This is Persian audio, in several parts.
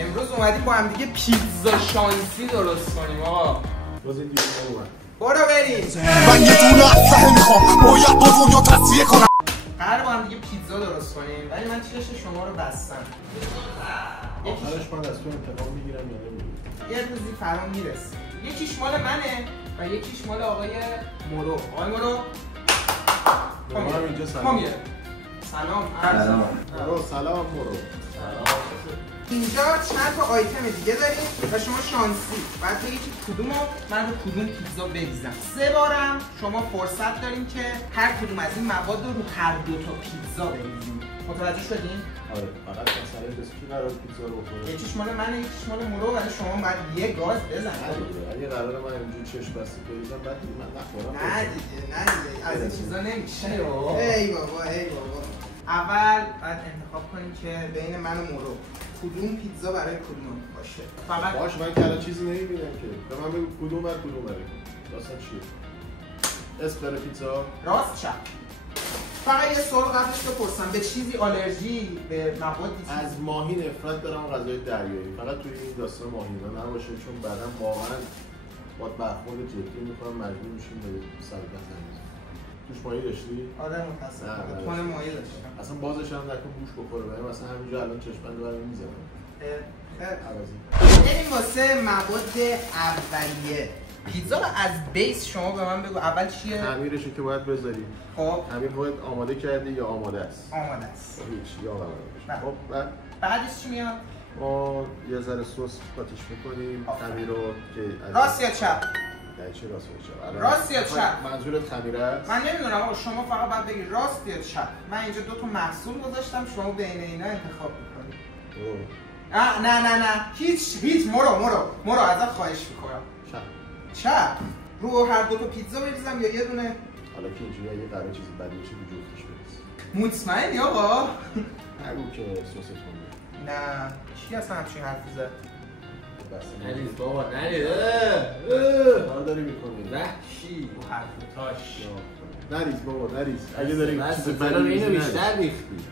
امروز اومدیم با هم دیگه پیتزا شانسی درست کنیم آقا. بازی دیگه اومد. برو بریم. من یه دونه اسلحه میخوام باید با دنیا تصفیه کنم. قرار با هم دیگه پیتزا درست کنیم ولی من چش شما رو بستم. آخرش من از تو انتقام میگیرم یا نمیگیرم؟ یه روزی فرام میرسه. یکیش مال منه و یکیش مال آقای مورو. آقای مورو ما هم اینجا سلام. سلام. مورو سلام مورو. اینجا چند تا آیتم دیگه داریم و شما شانسی باید بگید که کدومو من رو کدوم پیتزا بریزم. 3 بارم شما فرصت داریم که هر کدوم از این مواد رو هر دو تا پیتزا بریزیم. متوجه شدین؟ آره فقط مسئله بس کی قرار پیتزا رو بخوره. یکیش مال منه یکیش مال مورو ولی شما باید یه گاز بزنید. اگه قراره من اینجوری چشم بسته بریزم بعد من نخورم. نه دیگه از این چیزا نمیشه. ای بابا. اول باید انتخاب کنیم که بین من و مورو کدوم پیتزا برای کدوم باشه. فقط باش من که الان چیزی نمیبینم که به من بگو کدوم بر کدوم بره. راستن چیه؟ اسم داره پیتزا؟ راست چپ. فقط یه سوال قبلش بپرسم به چیزی آلرژی به موادی از ماهی نفرت دارم غذای دریایی. فقط توی این داستان ماهینا نباشه چون بعداً واقعا با برخورد جدی میکنم مجبور میشیم به سرکت نمیزنیم. توش ماهی داشتی؟ آره متاسفم. تون ماهی داشتم. اصلا بازش هم نکن گوش بخوره بهم مثلا همینجا الان چشمند برام میزنم. بریم واسه مواد اولیه. پیتزا رو از بیس شما به من بگو اول چیه؟ تعمیرشو که باید بذاری. خب تعمیر باید آماده کردی یا آماده است؟ آماده است. هیچ یا آماده. خب بعدش چی میاد؟ ما یه ذره سس قاطیش می‌کنیم. خمیر رو که راست یا چپ؟ نه چه راست یا چپ؟ راست یا چپ؟ منظورت خمیر است؟ من نمیدونم آقا شما فقط باید بگید راست یا چپ. من اینجا 2 تا محصول گذاشتم شما بین اینا انتخاب می‌کنید. نه هیچ مورو ازت خواهش می‌کنم. چپ رو هر 2 تا پیتزا بریزم یا یه دونه؟ حالا که اینجوری یه قرار چیزی بدی بشه به جفتش برس. مطمئنی آقا؟ نگو که سسش نه چی اصلا همچین حرفی زد؟ نریز بابا نریز کار داری میکنی وحشی او حرف تاش نریز بابا نریز اگه داری چیز بدی اینو بیشتر ریختی.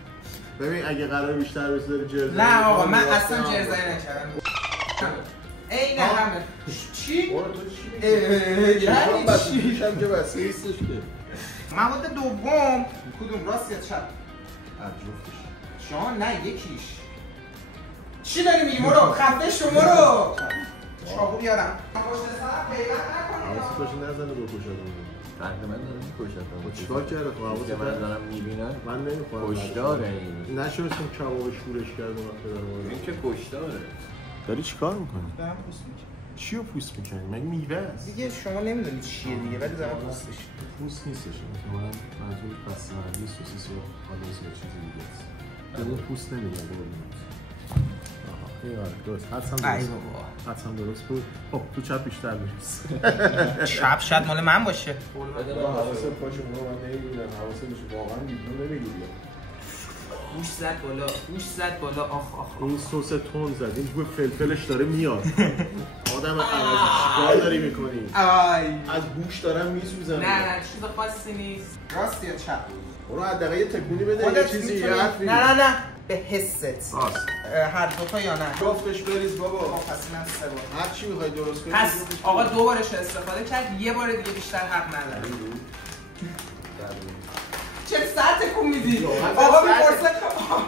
ببین اگه قرار بیشتر بذاری جرزه نه آقا من اصلا جرزه نکردم عین همه چی؟ برو تو چی؟ یعنی چی؟ شم که بسته ایستش که مواد دوم کدوم راست یا چپ؟ جفتش شما نه یکیش چی داری میگی مورو؟ خفه شو مورو چاقو بیارم پشت سر پیوند نکنید حواست باشه نزنه رو کشتم فرق من داره میکشتم چیکار کرده خب حواست که من دارم میبینم من نمیخوام کشداره این نشستم کباب شورش کردم پدرم این که کشداره داری چیکار میکنی؟ دارم پوست میکنم چی رو پوست میکنی؟ مگه میوه است؟ دیگه شما نمیدونید چیه دیگه ولی دارم پوستش پوست نیستش احتمالاً منظور بسته‌بندی سوسیس و آلوز یا چیز دیگه است اون پوست نمیگه این آره درست حدسم درست بود خب تو چپ بیشتر میرس چپ شاید مال من باشه حواست باشه اونو من نمیبینم حواست باشه واقعا میدون نمیگیری گوش زد بالا آخ این سس تون زد این بوی فلفلش داره میاد آدم عوضی چیکار داری میکنی؟ از بوش دارم میسوزم نه چیز خاصی نیست راست یا چپ؟ برو حداقل یه تکونی بده یه چیزی یه حرفی نه به حست هر 2 تا یا نه جفتش بریز بابا پس من 3 بار هر چی میخوای درست کنی پس آقا 2 بارش استفاده کرد یه بار دیگه بیشتر حق نداره چه سر تکون میدی؟ آقا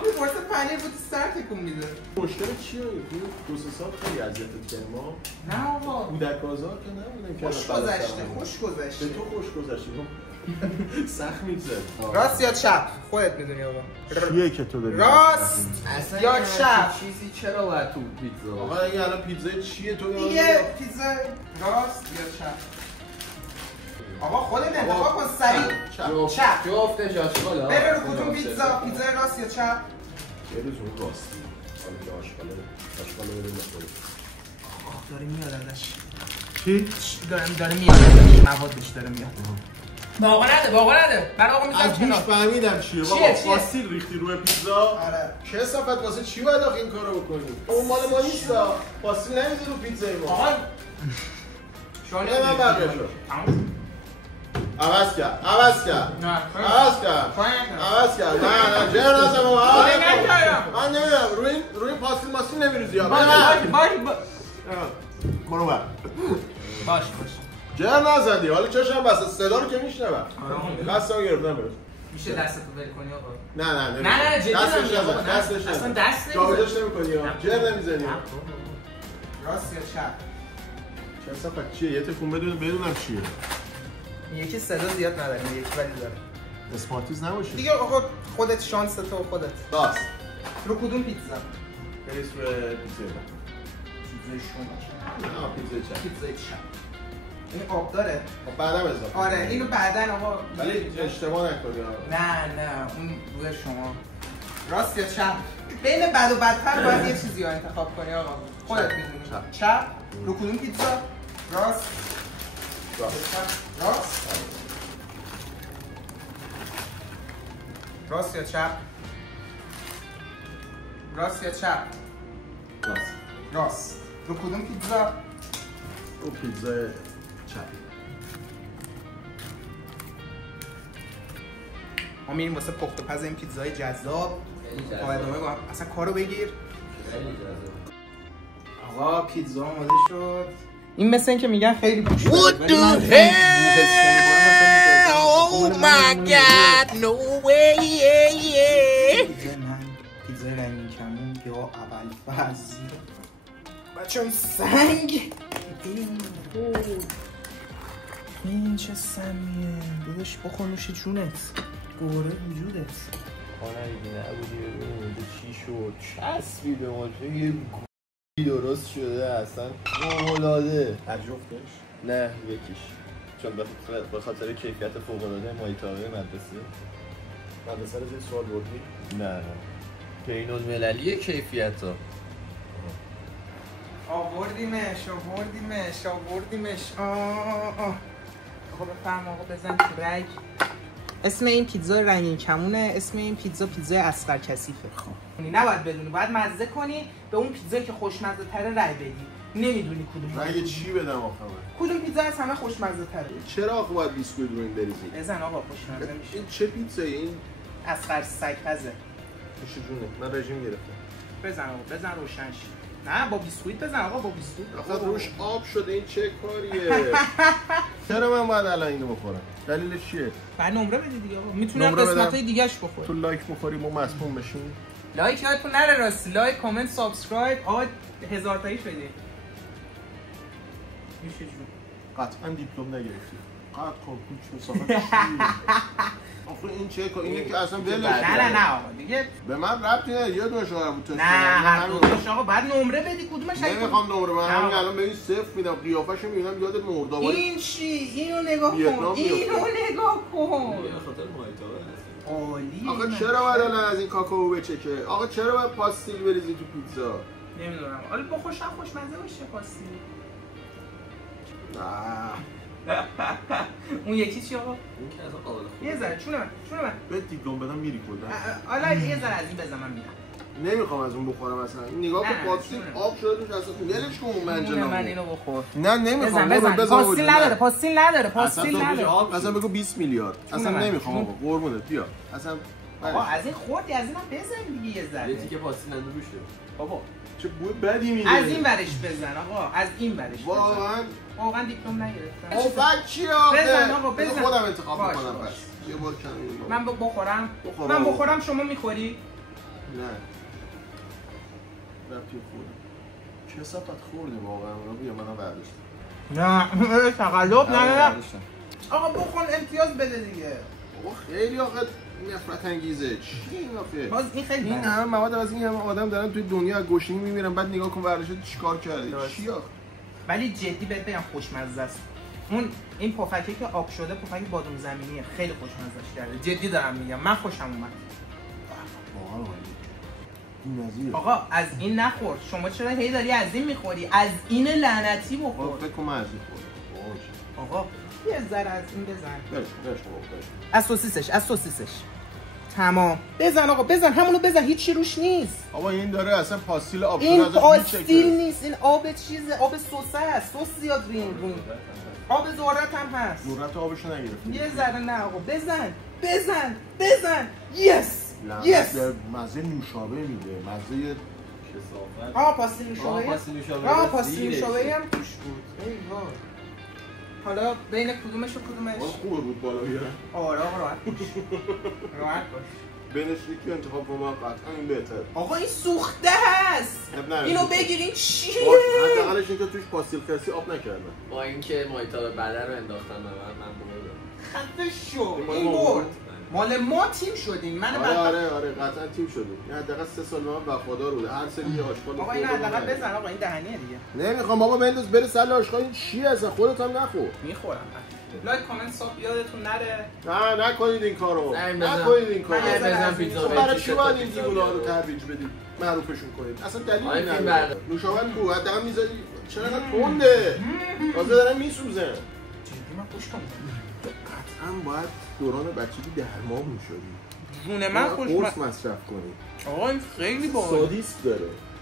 میپرسه پنیر بود سر تکون میده مشکل چیه؟ دو سه سال خیلی اذیتت کردیم ما نه آقا کودک آزار که نبودیم که خوش گذشته به تو خوش گذشته سخت میگذره راست یا چپ؟ خودت میدونی آقا چیه که تو داری راست یا چپ؟ چیزی چرا باید تو پیتزا آقا این الان پیتزا چیه تو دیگه پیتزا راست یا چپ؟ آقا خودت انتخاب کن سریع چپ جفتش آشغاله بره رو کدوم پیتزا راست یا چپ؟ یه روز اون راستی حالا که آشغاله بده بخوری داره میاد ازش چی؟ داره میاد ازش موادش داره میاد باقا نده برای آقا میذارم کنار از فهمیدم چیه بابا فاسیل ریختی روی پیتزا آره کثافت واسه چی باید آخه این کارو بکنی اون مال ما نیستا فاسیل نمیذاری رو پیتزای ما آقا شما من بقیه شو عوض کرد عوض کرد نه عوض کرد عوض کرد نه جر نزن بابا من نمیدونم روی این پاستیل ماسی نمیریزی یا برو بر باش جر نزدی حالا چشم بسته صدا رو که میشنوم دستم گرفتم برس میشه دستتو ول کنی آقا نه جدی دستش اصلا دست جابجاش نمی‌کنی جر نمیزنی راست یا چپ چه صفت چیه یه تکون بدونم چیه یکی صدا زیاد نداره یکی ولی داره اسمارتیز نباشه دیگه آقا خودت شانس تو خودت راست رو کدوم پیتزا بریز به پیتزا پیتزای شما نه پیتزای چپ پیتزای چپ این آب داره بعدم اضافه آره اینو بعدن آقا ولی اشتباه نکنی نه اون روی شما راست یا چپ بین بد و بدتر باید یه چیزی رو انتخاب کنی آقا خودت میدونی چپ رو کدوم پیتزا راست راست یا چپ راست یا چپ راست رو کدوم پیتزا رو پیتزای چپ ما میریم واسه پخت و پز این پیتزای جذاب با ادامه با اصلا کارو بگیر آقا پیتزا آماده شد این مثل این که میگن خیلی پوش بده What the hell? Oh my god, no way, yeah. پیتزای رنگین کمون یا اول فاز بچه این سنگ این چه سمیه داداش بخور نوش جونت گوره وجودت خانه نبودی ببینید چی شد چسبی به ما یه درست شده اصلا فوق‌العاده هر جفتش؟ نه یکیش چون به خاطر کیفیت فوق‌العاده مایتابه مدرسه رو زیر سوال بردی؟ نه بین المللی کیفیت ها آوردیمش آقا بفرم آقا بزن تو رگ اسم این پیتزا رنگین کمونه اسم این پیتزای اصغر کثیفه خب نباید بدونی باید مزه کنی به اون پیتزایی که خوشمزه تره رای بدی نمیدونی کدوم رأی چی بدم آخه کدوم پیتزا از همه خوشمزه تره چرا آخه باید بیسکویت رو این بریزی؟ بزن آقا خوشمزه میشه این چه پیتزایی این؟ اصغر سگ‌پزه میشه جونه من رژیم گرفتم بزن آقا بزن روشن شی نه با بیسکویت بزن آقا با بیسکویت آخه روش آب شده این چه کاریه چرا من باید الان اینو بخورم دلیلش چیه بعد نمره بدی دیگه آقا میتونی قسمت‌های دیگه‌اش بخوری تو لایک بخوری ما مسموم بشیم لایک یادتون نره راستی لایک کامنت سابسکرایب آقا 1000 تایی شدی میشه جون قطعا دیپلم نگرفتی قطع کن کوچ مسافت آخه این چه کار اینه که اصلا ولش نه آقا دیگه به من ربطی نداره یه دونه شاید بود نه هر دوش آقا بعد نمره بدی کدومش نمیخوام نمره من همین الان به این صفر میدم قیافه‌شو میبینم یادت مرداباد این چی اینو نگاه کن به خاطر مایتابه عالی آقا چرا باید الان از این کاکائو بچکه آقا چرا باید پاستیل بریزی تو پیتزا نمیدونم حالا با خوشمزه باشه پاستیل اون یکی چی آقا؟ این که اصلا قابل خوب یه ذره چونه من به دیپلم بدم میری کلا حالا یه ذره از این بزن من میرم نمیخوام از اون بخورم اصلا نگاه کن پاستیل آب شده توش اصلا ولش کن اون منجلامو من اینو بخور نه نمیخوام بزن پاستیل نداره اصلا بگو 20 میلیارد اصلا نمیخوام آقا قربونت بیا اصلا آقا از این خوردی از اینم بزن دیگه یه ذره یه تیکه پاستیل نداره روشه بابا چه بوی بدی میده از این ورش بزن آقا از این ورش واقعا دیپلم نگرفتم مفک چیه آقا بزن آقا بزن خودم انتخاب میکنم پس یه بار کمی من بخورم شما میخوری نه رفتی خوردم چه صفت خوردیم واقعا رو بیا منم برداشتم نه تقلب نه آقا بخون امتیاز بده دیگه بابا خیلی آقا نفرت انگیزه چی این آخه باز این خیلی این همه مواد از این همه آدم دارن توی دنیا از گشنگی میمیرن بعد نگاه کن ورزش چیکار کرده چی آخه ولی جدی بهت بگم خوشمزه است این پفکی که آب شده پفک بادام زمینیه خیلی خوشمزه‌اش کرده جدی دارم میگم من خوشم اومد آقا از این نخور شما چرا هی داری از این میخوری از این لعنتی بخور فکر کنم از این خورد آقا یه ذره از این بزن بش از سوسیسش تمام بزن آقا بزن همونو بزن هیچی روش نیست آقا این داره اصلا پاستیل آب شده این ازش پاستیل نیست این آب چیزه آب سس است سس زیاد روی آب ذرت هم هست. ذرت آبشو نگرفتی؟ یه ذره نه آقا، بزن یس یس. مزه نوشابه میده، مزه کثافت. پاستیل نوشابه هم توش بود. ای وای. حالا بین کدومش و کدومش؟ خوبه بود بالا بیارن. آره آقا راحت باش. بینش یکی انتخاب کنم قطعا این بهتر. آقا این سوخته هست. اینو بگیرین چیه؟ حداقلش اینکه توش پاستیل خرسی آب نکردن. با اینکه مایتاب بدر رو انداختن به من بردم. خفه شو. این برد. مال ما تیم شدیم. من آره قطعا تیم شدیم. نه حداقل 3 سال به من وفادار بوده. هر سری یه آشغال. آقا این حداقل بزن آقا، این دهنیه دیگه. نمیخوام بابا بنداز بره سر آشغال. این چیه اصلا؟ خودت هم نخور. میخورم. لایک کامنت ساب یادتون نره. نه نکنید این کارو. نکنید این کارو. بزن پیتزا. برای چی باید این دیوونا رو ترویج بدید؟ معروفشون کنید. اصلا دلیلی نداره. نوشابه رو حداقل میذاری. چرا انقدر تنده؟ تازه دارن میسوزن. جدی من خوش کنم. قطعا باید دوران بچگی درمان می‌شدی. جون من خوش قرص مصرف کنید. آقا این خیلی باحال. سادیست داره.